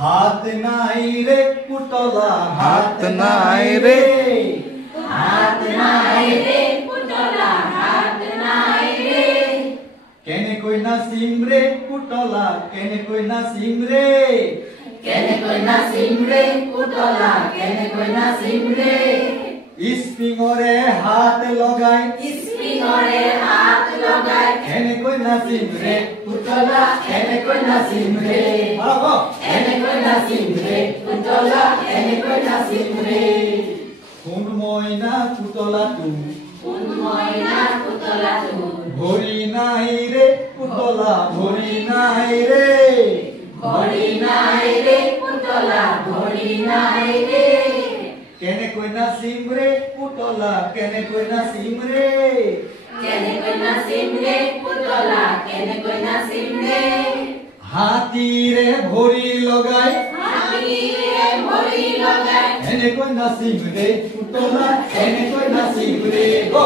हाथ नाई रे पुतला हाथ नाई रे पुतला हाथ नाई रे केने कोई नासिम रे पुतला केने कोई नासिम रे पुतला केने कोई नासिम रे इस्पिंगरे हाथ लगाए केने कोई नासिम रे पुतला केने कोई नासिम रे bravo केने कोई नासिम रे पुतला केने कोई नासिम रे कोन मोइना पुतला तू भोरी नाई रे पुतला भोरी नाई रे पुतला भोरी नाई रे केने कोई नासिम रे पुतला केने कोई नासिम रे पुतला केने कोई नासिम रे हाथी रे भोरी लगाए केने कोई नासिम रे पुतला केने कोई नासिम रे गो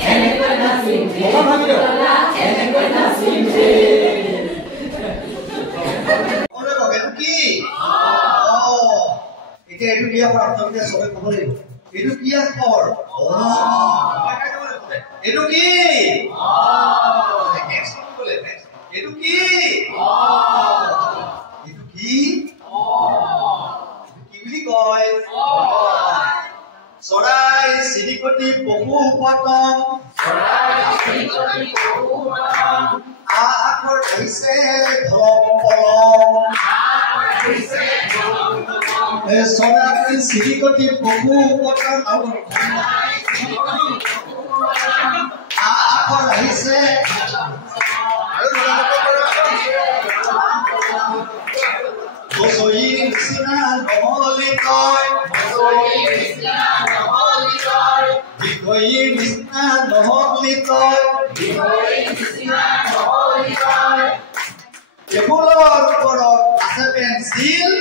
केने कोई नासिम रे पुतला केने कोई नासिम रे ओरे बगेन की এটা এটু কি আপন আপনাকে সবাই কব লাগিব এটু কি আপর এটু কি নেক্সট বলে নেক্সট এটু কি কি বুলি কয় চৰাই চিৰিকটি পশু পতং আখৰ হৈছে ধলম পলম চৰাই চিৰিকটি পশু পতং আখৰ আহিছে বছৰি নিচিনা নহলি তই বিষয়ী নিচিনা নহলি তই টেবুলৰ ওপৰত আছে পেঞ্চিল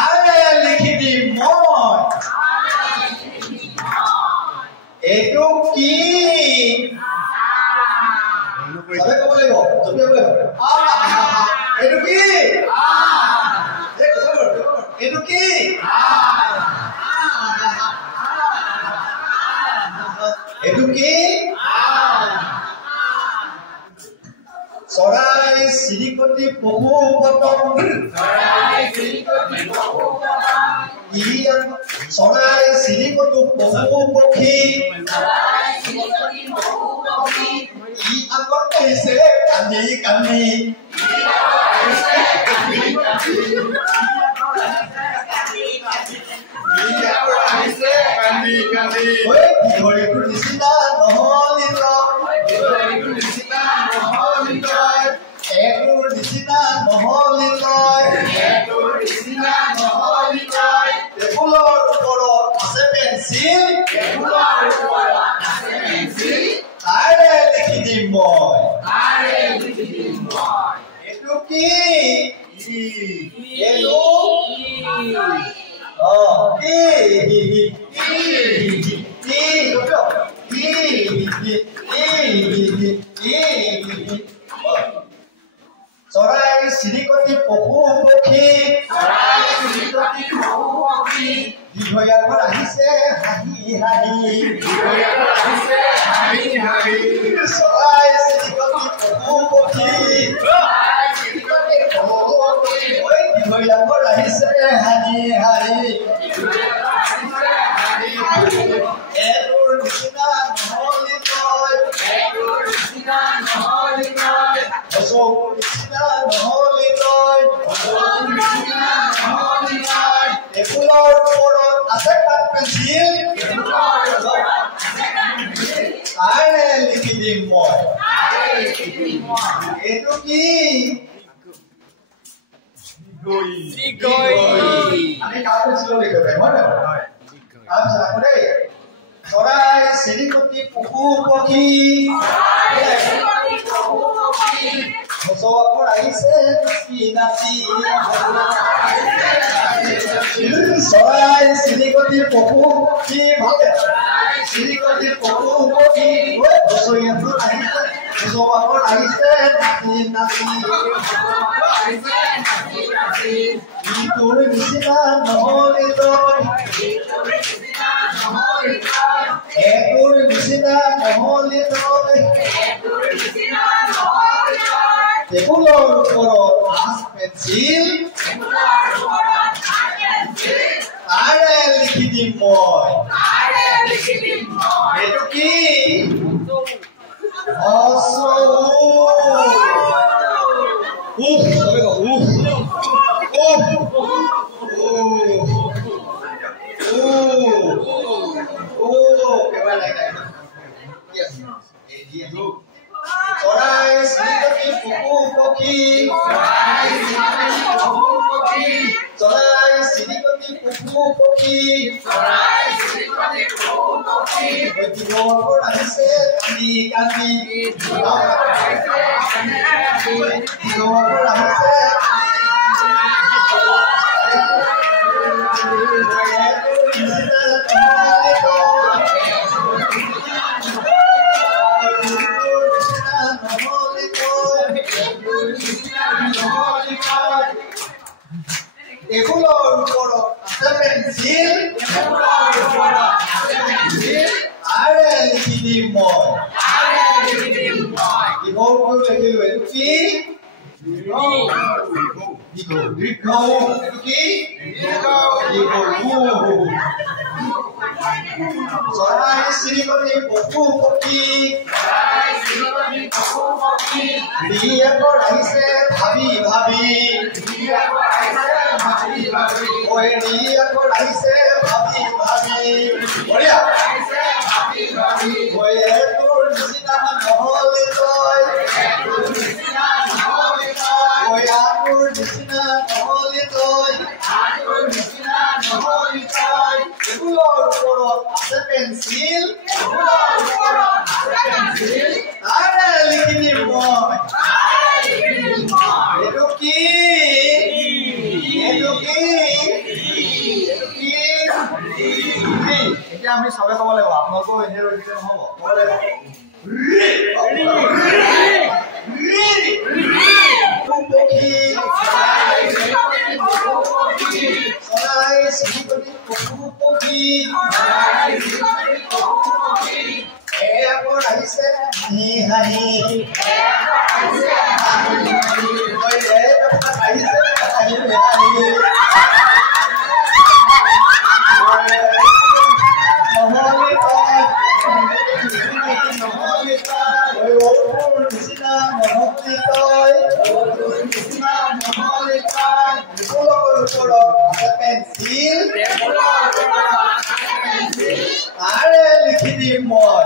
আৰে লিখি দিম মই এইটো কি সবে ক'ব লাগিব জপিয়াব লাগিব এইটো কি এইটো কি এইটো কি চৰাই চিৰিকটি পশু পতং চৰাই চিৰিকটি পশু পক্ষী ই আগত আহিছে কান্দি কান্দি ঘড়ীটোৰ নিচিনা নহলি তই এটোৰ নিচিনা নহলি তই টেবুলৰ ওপৰত আছে পেঞ্চিল তাৰে লিখি দিম মই এইটো কি এইটো চৰাই চিৰিকটি পশু পক্ষী দীঘলীয়াকৈ আহিছে হাঁহি হাঁহি চৰাই চিৰিকটি পশু পক্ষী দীঘলীয়াকৈ আহিছে হাঁহি হাঁহি এটোৰ নিচিনা নহলি তই অশোকৰ নিচিনা নহলি তই টেবুলৰ ওপৰত আছে কাঠ পেঞ্চিল তাৰে লিখি দিম মই এইটো কি আমি কাঠ পেঞ্চিল লিখিব পাৰিম হয় নহয় তাৰপিছত আকৌ দেই চৰাই চিৰিকটি পশু পক্ষী বছৰ আহিছে নাচি নাচি চৰাই চিৰিকটি পশু পক্ষী ভালে চিৰিকটি পহু পক্ষী বছৰীয়াটো আহিছে বছৰবাকৰ আহিছে নাচি নাচি তোৰ নিচিনা নহ'লে তই তোৰ নিচিনা নহ'লে তই টেবুলৰ ওপৰত আঠ পেঞ্চিল তাৰে লিখি দিম মই এইটো কি চৰাই চিৰিকটি পহু পক্ষী চৰাই চিৰিকটি পহু পক্ষী দিগৰ আহিছে কান্দি কান্দি দিগৰ আহিছে টেবুলৰ ওপৰত আছে পেঞ্চিল আৰে লিখি দিম মই কিহৰ ওপৰত লিখিলো এইটো কি দীৰ্ঘ এইটো কি চৰাই চিৰিকটি পহু পক্ষী বিয়েকৰ আহিছে ভাবি ভাবি বিয়েকৰ আহিছে ভাবি ভাবি বঢ়িয়া তোৰ নিচিনা নহ'লে তই তোৰ নিচিনা নহ'লে তই টেবুলৰ ওপৰত আছে পেঞ্চিল তাৰে লিখি দিম মই এইটো কি এতিয়া আমি চবে ক'ব লাগিব আপোনালোকেও এনে ৰৈ দিলে নহ'ব চৰাই চিৰিকটি পহু পক্ষী আহিছে হাঁহি হাঁহি আৰে লিখি দিম মই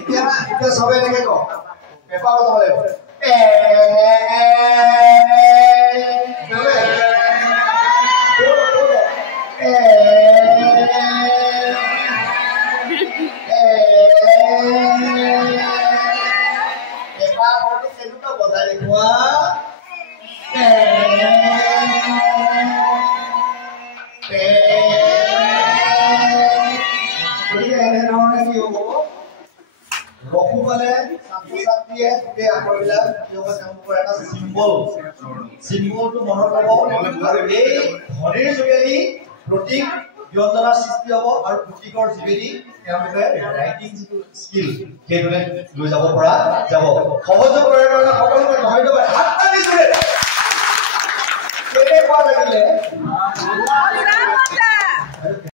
এতিয়া চবে এনেকে কওঁ পেপাৰ বজাব লাগিব বজাই দেখুৱা এনেধৰণে কি হ'ব ৰখু পালে ছাত্ৰ ছাত্ৰীয়ে গোটেই আখৰবিলাক কি হ'ব তেওঁলোকৰ এটা চিম্বলটো মনত ল'ব আৰু এই ধ্বনিৰ যোগেদি প্ৰতীক ব্যঞ্জনাৰ সৃষ্টি হ'ব আৰু প্ৰতীকৰ যোগেদি তেওঁলোকে ৰাইটিং যিটো স্কিল সেইটোলৈ লৈ যাব পৰা যাব সহযোগ কৰাৰ কাৰণে সকলোকে ধন্যবাদ হাত তালি জোৰে কেনেকুৱা লাগিলে